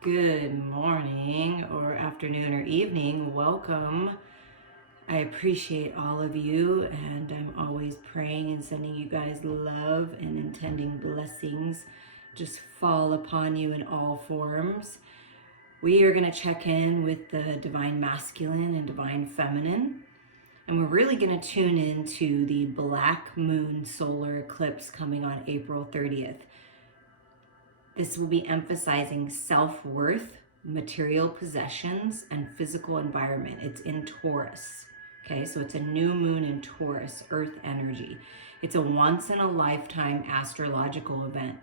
Good morning or afternoon or evening. Welcome. I appreciate all of you, and I'm always praying and sending you guys love and intending blessings just fall upon you in all forms. We are going to check in with the divine masculine and divine feminine, and we're really going to tune into the black moon solar eclipse coming on April 30th. This will be emphasizing self-worth, material possessions, and physical environment. It's in Taurus. Okay, so it's a new moon in Taurus, earth energy. It's a once in a lifetime astrological event.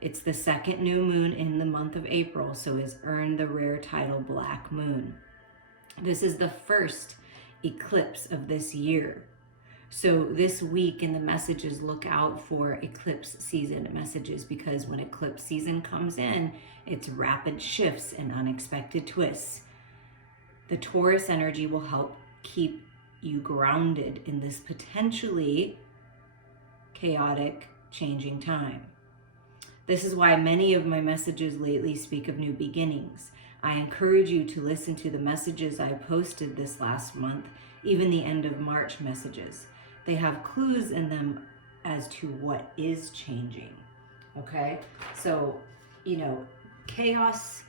It's the second new moon in the month of April, so it's earned the rare title Black Moon. This is the first eclipse of this year. So this week in the messages, look out for eclipse season messages, because when eclipse season comes in, it's rapid shifts and unexpected twists. The Taurus energy will help keep you grounded in this potentially chaotic, changing time. This is why many of my messages lately speak of new beginnings. I encourage you to listen to the messages I posted this last month, even the end of March messages. They have clues in them as to what is changing, okay? So, chaos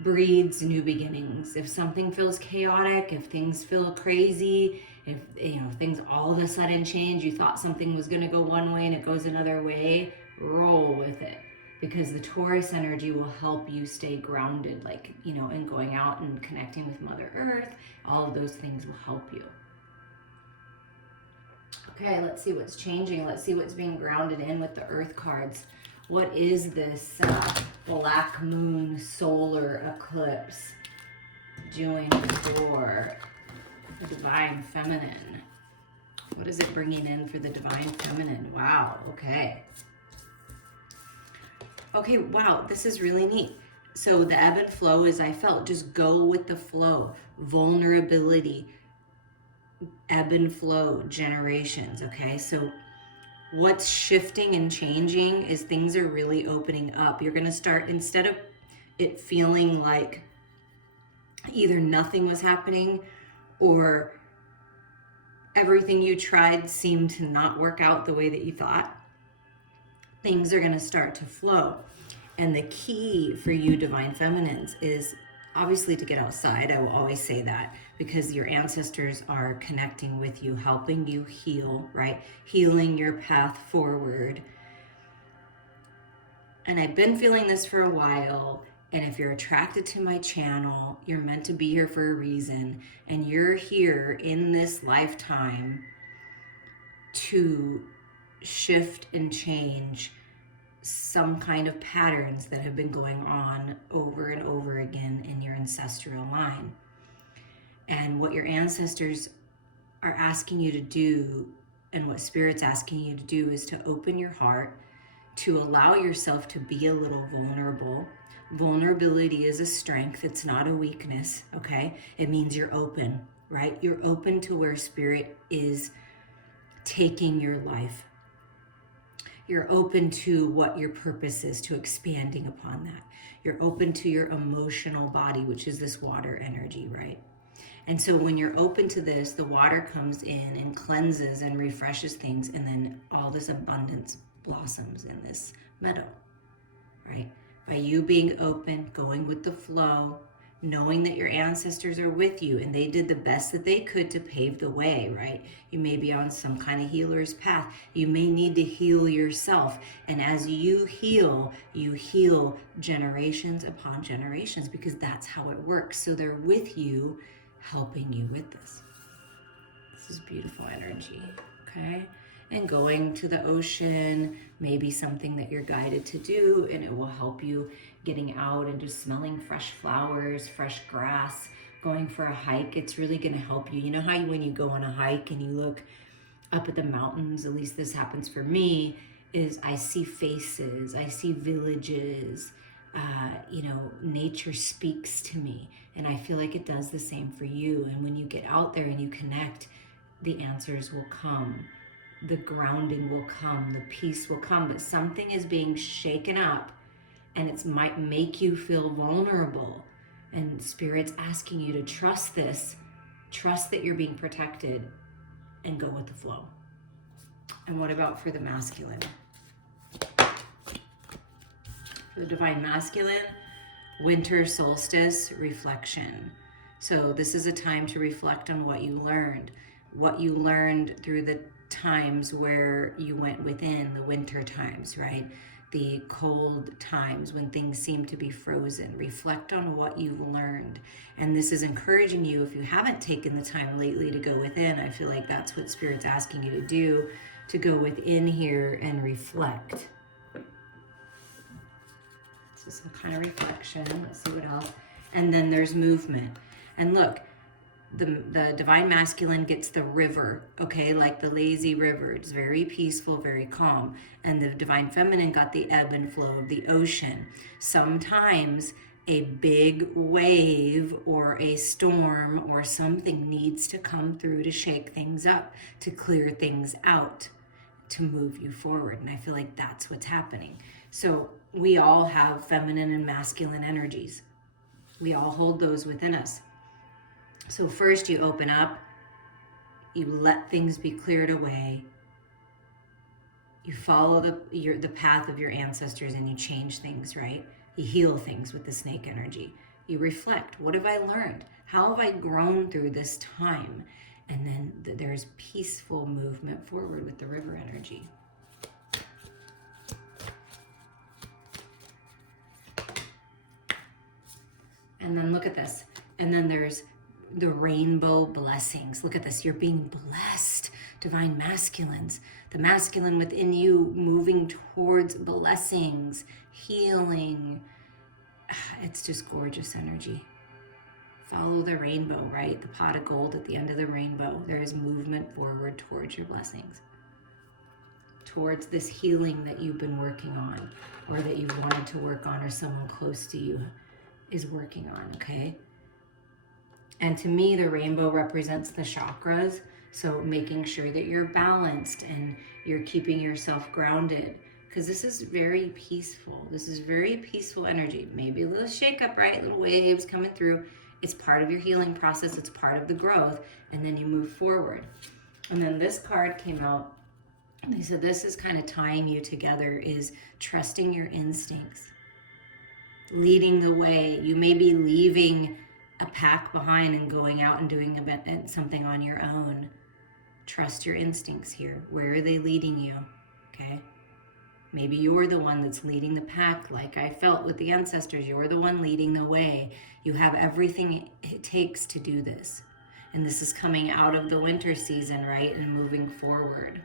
breeds new beginnings. If something feels chaotic, if things feel crazy, if things all of a sudden change, you thought something was gonna go one way and it goes another way, roll with it. Because the Taurus energy will help you stay grounded, and going out and connecting with Mother Earth. All of those things will help you. Okay, let's see what's changing. Let's see what's being grounded in with the Earth cards. What is this Black Moon solar eclipse doing for the Divine Feminine? What is it bringing in for the Divine Feminine? Wow, okay. Okay, wow, this is really neat. So the ebb and flow is, I felt, just go with the flow. Vulnerability, ebb and flow, generations, okay? So what's shifting and changing is things are really opening up. You're gonna start, instead of it feeling like either nothing was happening or everything you tried seemed to not work out the way that you thought, things are gonna start to flow. And the key for you Divine Feminines is obviously to get outside. I will always say that, because your ancestors are connecting with you, helping you heal, right? Healing your path forward. And I've been feeling this for a while. And if you're attracted to my channel, you're meant to be here for a reason. And you're here in this lifetime to shift and change some kind of patterns that have been going on over and over again in your ancestral line. And what your ancestors are asking you to do, and what Spirit's asking you to do, is to open your heart, to allow yourself to be a little vulnerable. Vulnerability is a strength, it's not a weakness, okay? It means you're open, right? You're open to where Spirit is taking your life. You're open to what your purpose is, to expanding upon that. You're open to your emotional body, which is this water energy, right? And so when you're open to this, the water comes in and cleanses and refreshes things, and then all this abundance blossoms in this meadow, right? By you being open, going with the flow, knowing that your ancestors are with you and they did the best that they could to pave the way, right? You may be on some kind of healer's path. You may need to heal yourself. And as you heal generations upon generations, because that's how it works. So they're with you, helping you with this. This is beautiful energy, okay? And going to the ocean may be something that you're guided to do, and it will help you getting out and just smelling fresh flowers, fresh grass, going for a hike. It's really going to help you. You know how when you go on a hike and you look up at the mountains, at least this happens for me, is I see faces, I see villages, nature speaks to me, and I feel like it does the same for you. And when you get out there and you connect, the answers will come, the grounding will come, the peace will come, but something is being shaken up, and it might make you feel vulnerable. And Spirit's asking you to trust this, trust that you're being protected, and go with the flow. And what about for the masculine? For the divine masculine, winter solstice reflection. So this is a time to reflect on what you learned through the times where you went within, the winter times, right? The cold times when things seem to be frozen. Reflect on what you've learned. And this is encouraging you, if you haven't taken the time lately to go within, I feel like that's what Spirit's asking you to do, to go within here and reflect. So some kind of reflection. Let's see what else. And then there's movement. And look, the divine masculine gets the river, okay, like the lazy river. It's very peaceful, very calm. And the divine feminine got the ebb and flow of the ocean. Sometimes a big wave or a storm or something needs to come through to shake things up, to clear things out, to move you forward. And I feel like that's what's happening. So we all have feminine and masculine energies. We all hold those within us. So first you open up, you let things be cleared away, you follow the path of your ancestors and you change things, right? You heal things with the snake energy. You reflect, what have I learned? How have I grown through this time? And then there's peaceful movement forward with the river energy. And then look at this. And then there's the rainbow blessings. Look at this. You're being blessed. Divine masculines. The masculine within you moving towards blessings, healing. It's just gorgeous energy. Follow the rainbow, right? The pot of gold at the end of the rainbow. There is movement forward towards your blessings. Towards this healing that you've been working on, or that you've wanted to work on, or someone close to you is working on, okay? And to me, the rainbow represents the chakras. So making sure that you're balanced and you're keeping yourself grounded, because this is very peaceful. This is very peaceful energy. Maybe a little shake up, right? Little waves coming through. It's part of your healing process. It's part of the growth. And then you move forward. And then this card came out. And they said this is kind of tying you together, is trusting your instincts. Leading the way. You may be leaving a pack behind and going out and doing something on your own. Trust your instincts here. Where are they leading you? Okay. Maybe you're the one that's leading the pack, like I felt with the ancestors. You're the one leading the way. You have everything it takes to do this. And this is coming out of the winter season, right? And moving forward.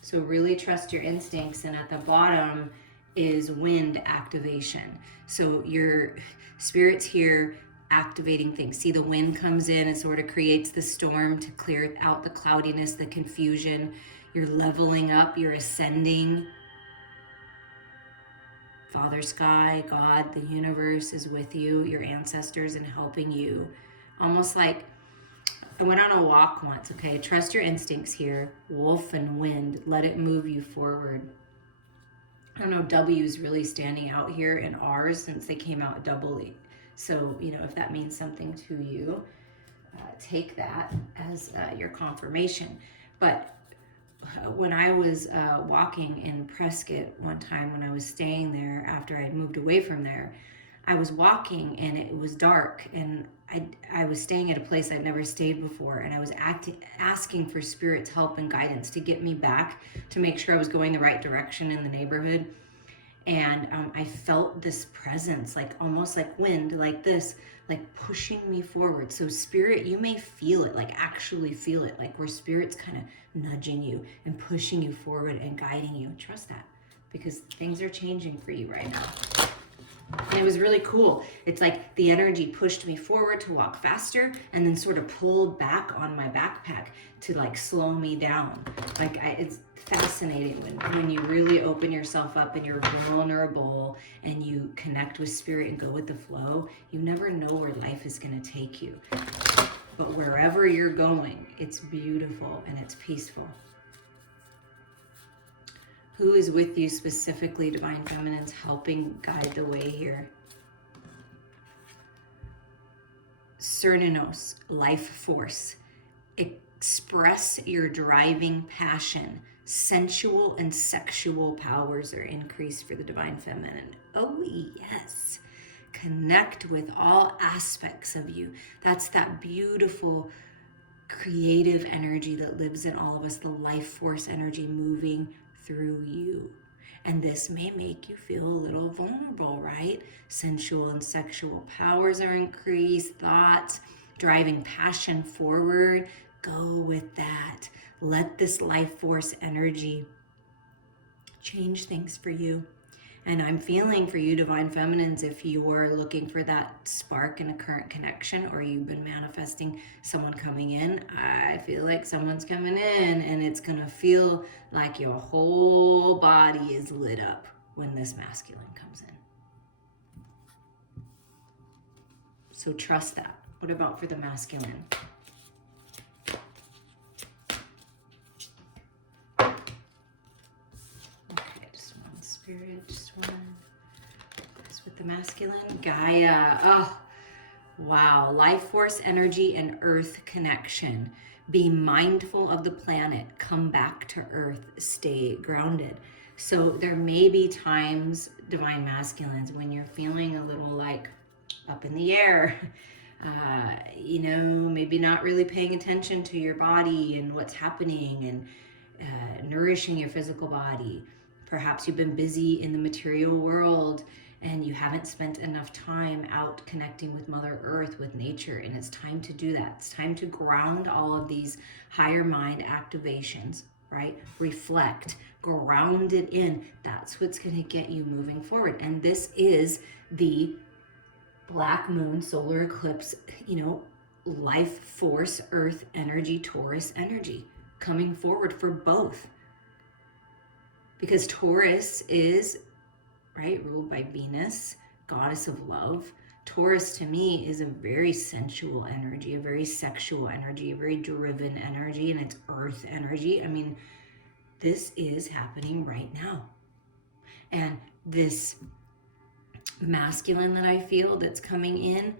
So really trust your instincts. And at the bottom is wind activation. So your Spirit's here activating things. See, the wind comes in and sort of creates the storm to clear out the cloudiness, the confusion. You're leveling up, you're ascending. Father Sky, God, the universe is with you, your ancestors, and helping you. Almost like, I went on a walk once, okay? Trust your instincts here. Wolf and wind, let it move you forward. I don't know, W's really standing out here in R's since they came out doubly. So, if that means something to you, take that as your confirmation. But when I was walking in Prescott one time when I was staying there after I moved away from there, I was walking and it was dark, and I was staying at a place I'd never stayed before, and I was asking for Spirit's help and guidance to get me back, to make sure I was going the right direction in the neighborhood. And I felt this presence, like almost like wind, like this, like pushing me forward. So Spirit, you may feel it, like actually feel it, like where Spirit's kind of nudging you and pushing you forward and guiding you. Trust that, because things are changing for you right now. And it was really cool. It's like the energy pushed me forward to walk faster, and then sort of pulled back on my backpack to like slow me down. Like it's fascinating when you really open yourself up and you're vulnerable and you connect with Spirit and go with the flow. You never know where life is going to take you. But wherever you're going, it's beautiful and it's peaceful. Who is with you specifically, Divine Feminines, helping guide the way here? Sensual Life-force. Express your driving passion. Sensual and sexual powers are increased for the Divine Feminine. Oh, yes. Connect with all aspects of you. That's that beautiful creative energy that lives in all of us, the life force energy moving through you. And this may make you feel a little vulnerable, right? Sensual and sexual powers are increased, thoughts, driving passion forward. Go with that. Let this life force energy change things for you. And I'm feeling for you, Divine Feminines, if you're looking for that spark in a current connection, or you've been manifesting someone coming in, I feel like someone's coming in, and it's going to feel like your whole body is lit up when this masculine comes in. So trust that. What about for the masculine? Spirit, just one. This with the masculine. Gaia. Oh, wow. Life force energy and earth connection. Be mindful of the planet. Come back to earth. Stay grounded. So there may be times, Divine Masculines, when you're feeling a little like up in the air. Maybe not really paying attention to your body and what's happening, and nourishing your physical body. Perhaps you've been busy in the material world and you haven't spent enough time out connecting with Mother Earth, with nature, and it's time to do that. It's time to ground all of these higher mind activations, right? Reflect, ground it in. That's what's going to get you moving forward. And this is the black moon solar eclipse, life force, earth energy, Taurus energy coming forward for both. Because Taurus is, right, ruled by Venus, goddess of love. Taurus to me is a very sensual energy, a very sexual energy, a very driven energy, and it's earth energy. I mean, this is happening right now. And this masculine that I feel that's coming in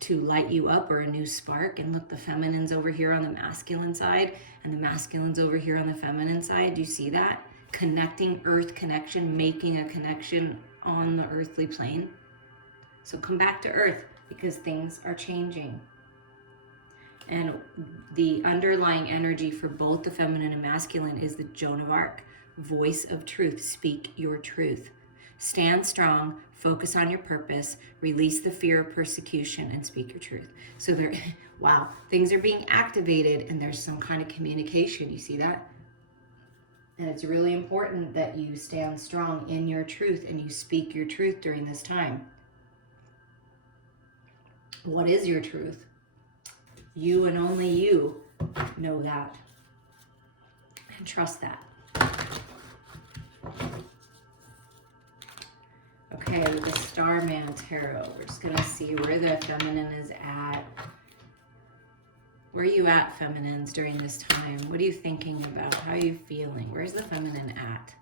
to light you up, or a new spark, and look, the feminine's over here on the masculine side and the masculine's over here on the feminine side. Do you see that? Connecting, earth connection, making a connection on the earthly plane. So come back to earth, because things are changing. And the underlying energy for both the feminine and masculine is the Joan of Arc, voice of truth. Speak your truth. Stand strong, focus on your purpose, release the fear of persecution, and speak your truth. So wow, things are being activated, and there's some kind of communication. You see that? And it's really important that you stand strong in your truth and you speak your truth during this time. What is your truth? You and only you know that. And trust that. Okay, with the Starman Tarot, we're just going to see where the feminine is at. Where are you at, feminines, during this time? What are you thinking about? How are you feeling? Where's the feminine at?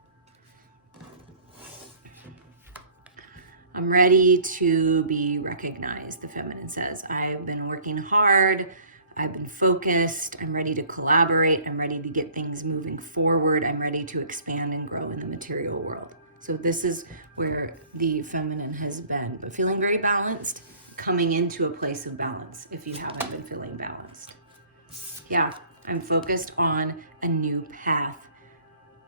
I'm ready to be recognized, the feminine says. I've been working hard. I've been focused. I'm ready to collaborate. I'm ready to get things moving forward. I'm ready to expand and grow in the material world. So this is where the feminine has been, but feeling very balanced, coming into a place of balance if you haven't been feeling balanced. Yeah, I'm focused on a new path,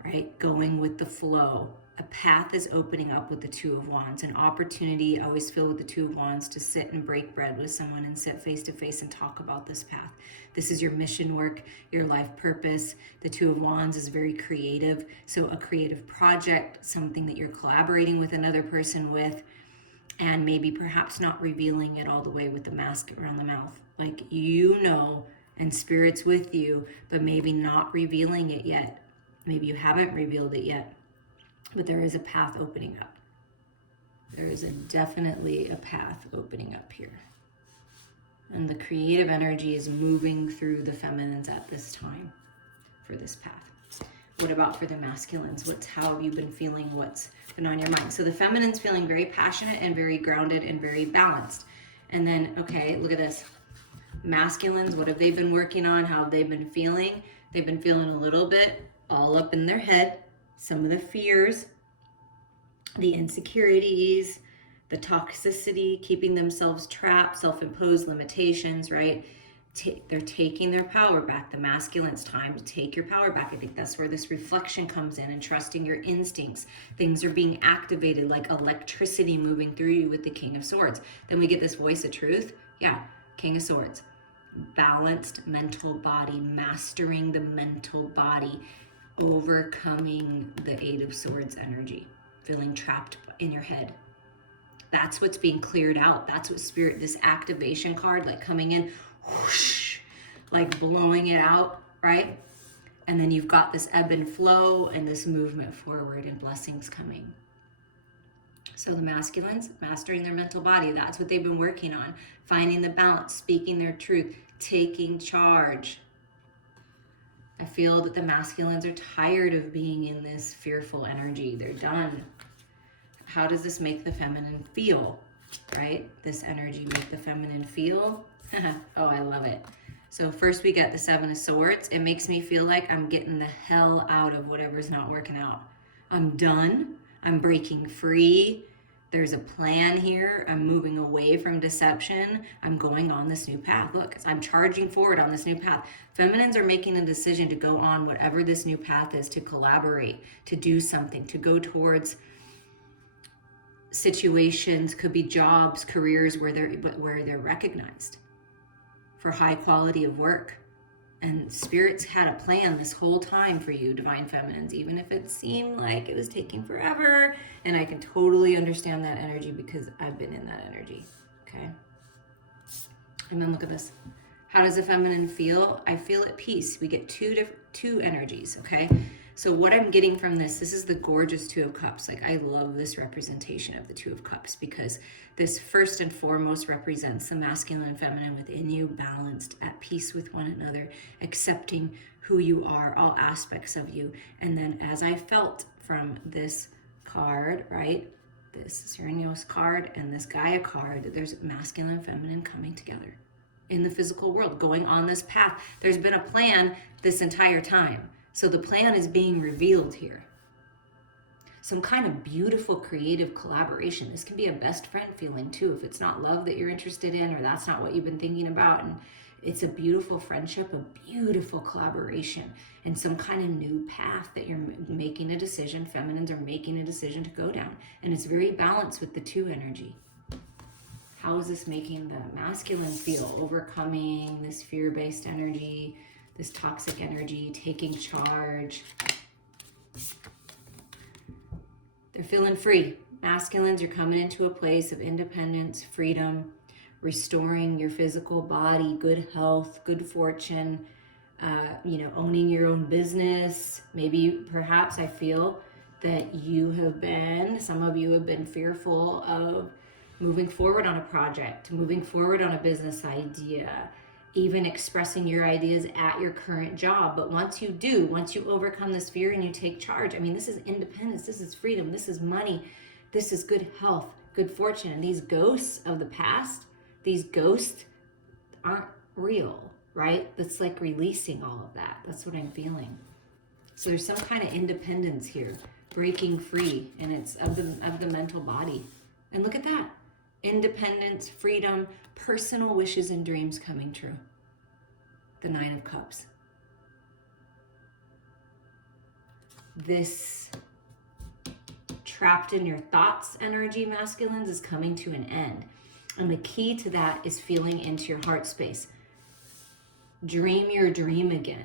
right? Going with the flow. A path is opening up with the Two of Wands. An opportunity, I always feel with the Two of Wands, to sit and break bread with someone and sit face to face and talk about this path. This is your mission work, your life purpose. The Two of Wands is very creative. So a creative project, something that you're collaborating with another person with, and maybe perhaps not revealing it all the way with the mask around the mouth. Like, and Spirit's with you, but maybe not revealing it yet. Maybe you haven't revealed it yet, but there is a path opening up. There is definitely a path opening up here. And the creative energy is moving through the feminines at this time for this path. What about for the masculines? How have you been feeling? What's been on your mind? So the feminine's feeling very passionate and very grounded and very balanced. And then, okay, look at this. Masculines, what have they been working on? How have they been feeling? They've been feeling a little bit all up in their head. Some of the fears, the insecurities, the toxicity, keeping themselves trapped, self-imposed limitations, right? They're taking their power back. The masculine's time to take your power back. I think that's where this reflection comes in, and trusting your instincts. Things are being activated like electricity moving through you with the King of Swords. Then we get this voice of truth. Yeah, King of Swords. Balanced mental body, mastering the mental body, overcoming the Eight of Swords energy, feeling trapped in your head. That's what's being cleared out. That's what Spirit, this activation card, like coming in, whoosh, like blowing it out, right? And then you've got this ebb and flow and this movement forward and blessings coming. So the masculines, mastering their mental body, that's what they've been working on. Finding the balance, speaking their truth, taking charge. I feel that the masculines are tired of being in this fearful energy. They're done. How does this make the feminine feel, right? This energy make the feminine feel? Oh, I love it. So first we get the Seven of Swords. It makes me feel like I'm getting the hell out of whatever's not working out. I'm done. I'm breaking free. There's a plan here. I'm moving away from deception. I'm going on this new path. Look, I'm charging forward on this new path. Feminines are making a decision to go on whatever this new path is, to collaborate, to do something, to go towards situations, could be jobs, careers where they're recognized for high quality of work. And Spirit's had a plan this whole time for you, Divine Feminines, even if it seemed like it was taking forever. And I can totally understand that energy because I've been in that energy, okay? And then look at this. How does a feminine feel? I feel at peace. We get two energies, okay? So what I'm getting from this is the gorgeous Two of Cups. Like, I love this representation of the Two of Cups because this first and foremost represents the masculine and feminine within you, balanced, at peace with one another, accepting who you are, all aspects of you. And then as I felt from this card, right, this Serenos card and this Gaia card, there's masculine and feminine coming together in the physical world, going on this path. There's been a plan this entire time. So the plan is being revealed here. Some kind of beautiful creative collaboration. This can be a best friend feeling too, if it's not love that you're interested in or that's not what you've been thinking about. And it's a beautiful friendship, a beautiful collaboration, and some kind of new path that you're making a decision. Feminines are making a decision to go down. And it's very balanced with the two energy. How is this making the masculine feel? Overcoming this fear-based energy, this toxic energy, taking charge. They're feeling free. Masculines, you're coming into a place of independence, freedom, restoring your physical body, good health, good fortune, owning your own business. Maybe, perhaps I feel that some of you have been fearful of moving forward on a project, moving forward on a business idea, even expressing your ideas at your current job. But once you overcome this fear and you take charge, this is independence, this is freedom, this is money, this is good health, good fortune. And these ghosts of the past, these ghosts aren't real, right? That's like releasing all of that. That's what I'm feeling. So there's some kind of independence here, breaking free, and it's of the mental body. And look at that. Independence, freedom, personal wishes and dreams coming true. The Nine of Cups. This trapped in your thoughts energy, masculines, is coming to an end. And the key to that is feeling into your heart space. Dream your dream again.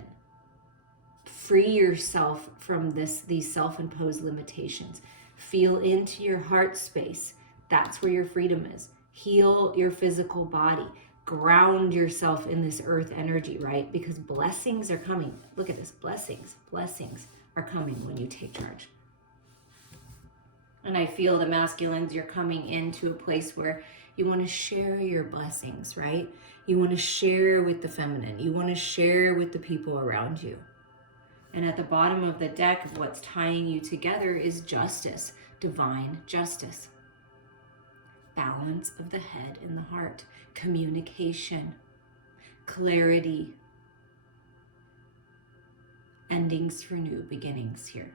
Free yourself from these self-imposed limitations. Feel into your heart space. That's where your freedom is. Heal your physical body. Ground yourself in this earth energy, right? Because blessings are coming. Look at this, blessings are coming when you take charge. And I feel the masculines, you're coming into a place where you want to share your blessings, right? You want to share with the feminine. You want to share with the people around you. And at the bottom of the deck of what's tying you together is justice, divine justice. Balance of the head and the heart, communication, clarity, endings for new beginnings here.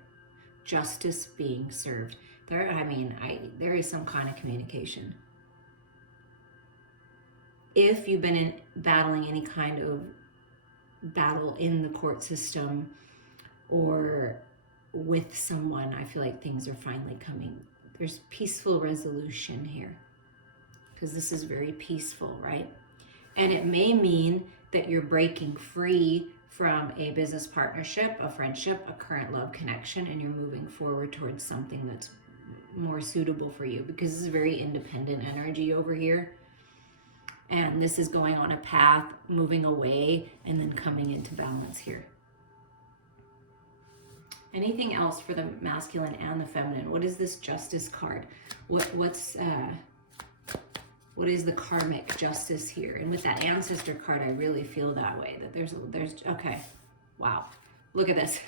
Justice being served. There is some kind of communication. If you've been battling any kind of battle in the court system or with someone, I feel like things are finally coming. There's peaceful resolution here because this is very peaceful, right? And it may mean that you're breaking free from a business partnership, a friendship, a current love connection, and you're moving forward towards something that's more suitable for you, because this is very independent energy over here. And this is going on a path, moving away, and then coming into balance here. Anything else for the masculine and the feminine? What is this justice card? What is the karmic justice here? And with that ancestor card, I really feel that way, that there's okay. Wow. Look at this.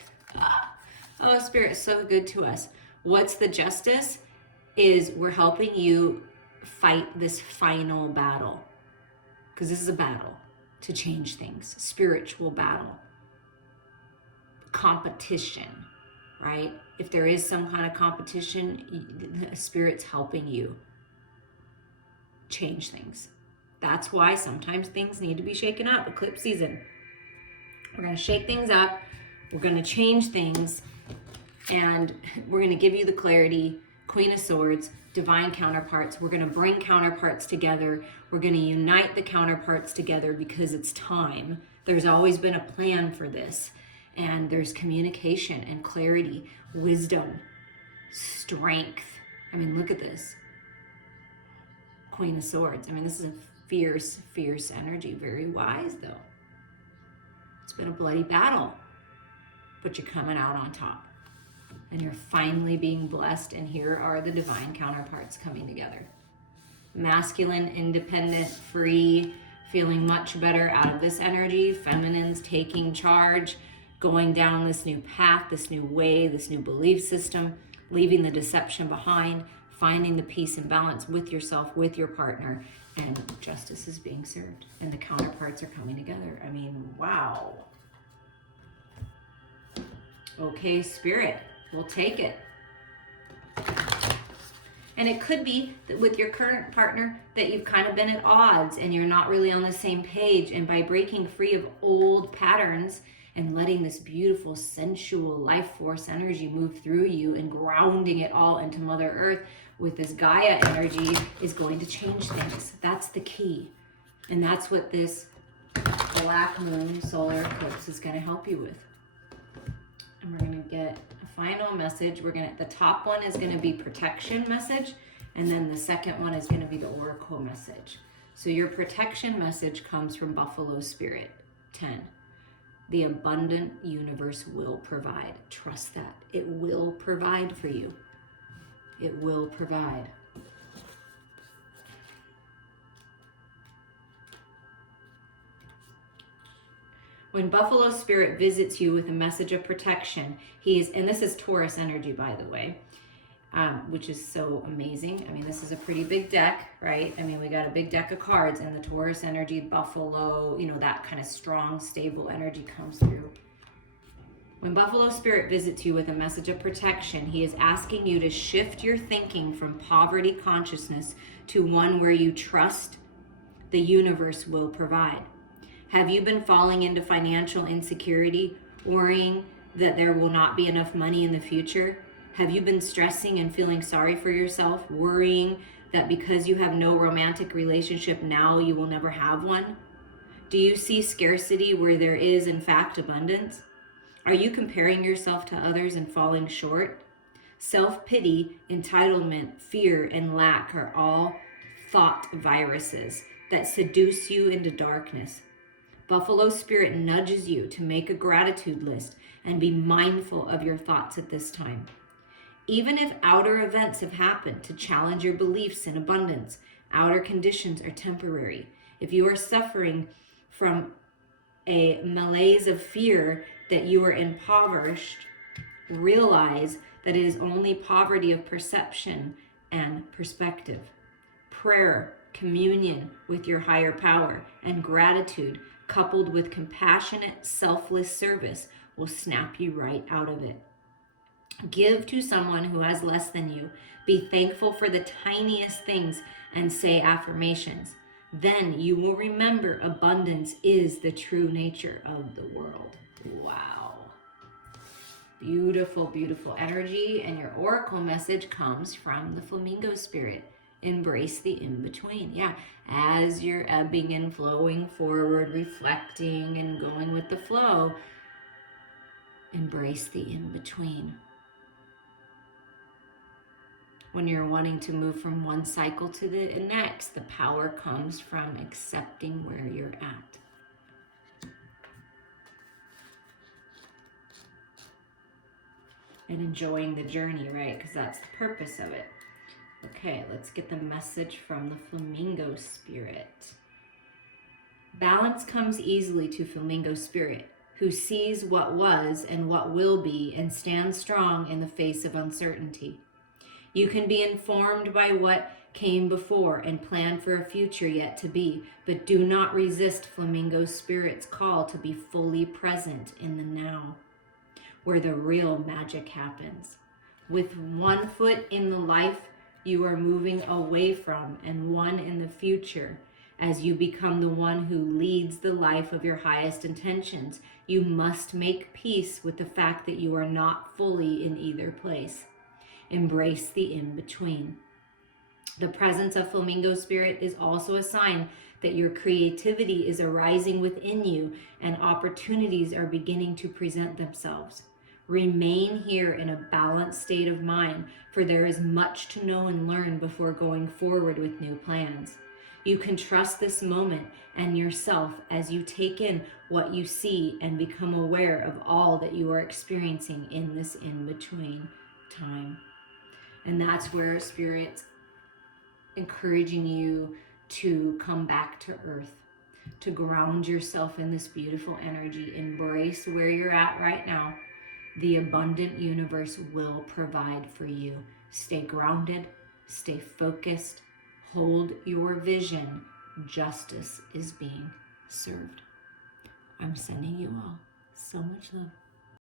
Oh, Spirit's so good to us. What's the justice? Is we're helping you fight this final battle. Because this is a battle to change things. Spiritual battle. Competition, right? If there is some kind of competition, the Spirit's helping you change things. That's why sometimes things need to be shaken up. Eclipse season. We're going to shake things up. We're going to change things. And we're going to give you the clarity. Queen of Swords, divine counterparts. We're going to bring counterparts together. We're going to unite the counterparts together because it's time. There's always been a plan for this. And there's communication and clarity, wisdom, strength. I mean, look at this. Queen of Swords. I mean, this is a fierce, fierce energy. Very wise, though. It's been a bloody battle, but you're coming out on top. And you're finally being blessed, and here are the divine counterparts coming together. Masculine, independent, free, feeling much better out of this energy. Feminines taking charge, going down this new path, this new way, this new belief system, leaving the deception behind, finding the peace and balance with yourself, with your partner, and justice is being served. And the counterparts are coming together. I mean, wow. Okay, Spirit. We'll take it. And it could be that with your current partner that you've kind of been at odds and you're not really on the same page. And by breaking free of old patterns and letting this beautiful sensual life force energy move through you and grounding it all into Mother Earth with this Gaia energy is going to change things. That's the key. And that's what this black moon solar eclipse is going to help you with. And we're going to get a final message. The top one is going to be protection message, and then the second one is going to be the oracle message. So your protection message comes from Buffalo Spirit 10. The abundant universe will provide. Trust that. It will provide for you. It will provide. When Buffalo Spirit visits you with a message of protection, and this is Taurus energy, by the way, which is so amazing. I mean, this is a pretty big deck, right? I mean, we got a big deck of cards, and the Taurus energy, Buffalo, that kind of strong, stable energy comes through. When Buffalo Spirit visits you with a message of protection, he is asking you to shift your thinking from poverty consciousness to one where you trust the universe will provide. Have you been falling into financial insecurity, worrying that there will not be enough money in the future? Have you been stressing and feeling sorry for yourself, worrying that because you have no romantic relationship now, you will never have one? Do you see scarcity where there is, in fact, abundance? Are you comparing yourself to others and falling short? Self-pity, entitlement, fear, and lack are all thought viruses that seduce you into darkness. Buffalo Spirit nudges you to make a gratitude list and be mindful of your thoughts at this time. Even if outer events have happened to challenge your beliefs in abundance, outer conditions are temporary. If you are suffering from a malaise of fear that you are impoverished, realize that it is only poverty of perception and perspective. Prayer, communion with your higher power, and gratitude, coupled with compassionate, selfless service, will snap you right out of it. Give to someone who has less than you. Be thankful for the tiniest things and say affirmations. Then you will remember abundance is the true nature of the world. Wow. Beautiful, beautiful energy. And your oracle message comes from the Flamingo Spirit. Embrace the in-between. Yeah, as you're ebbing and flowing forward, reflecting and going with the flow, embrace the in-between. When you're wanting to move from one cycle to the next, the power comes from accepting where you're at. And enjoying the journey, right? Because that's the purpose of it. Okay, let's get the message from the Flamingo Spirit. Balance comes easily to Flamingo Spirit, who sees what was and what will be and stands strong in the face of uncertainty. You can be informed by what came before and plan for a future yet to be, but do not resist Flamingo Spirit's call to be fully present in the now, where the real magic happens. With one foot in the life you are moving away from and one in the future, as you become the one who leads the life of your highest intentions, you must make peace with the fact that you are not fully in either place. Embrace the in-between. The presence of Flamingo Spirit is also a sign that your creativity is arising within you and opportunities are beginning to present themselves. Remain here in a balanced state of mind, for there is much to know and learn before going forward with new plans. You can trust this moment and yourself as you take in what you see and become aware of all that you are experiencing in this in-between time. And that's where Spirit's encouraging you to come back to earth, to ground yourself in this beautiful energy. Embrace where you're at right now. The abundant universe will provide for you. Stay grounded, stay focused, hold your vision. Justice is being served. I'm sending you all so much love.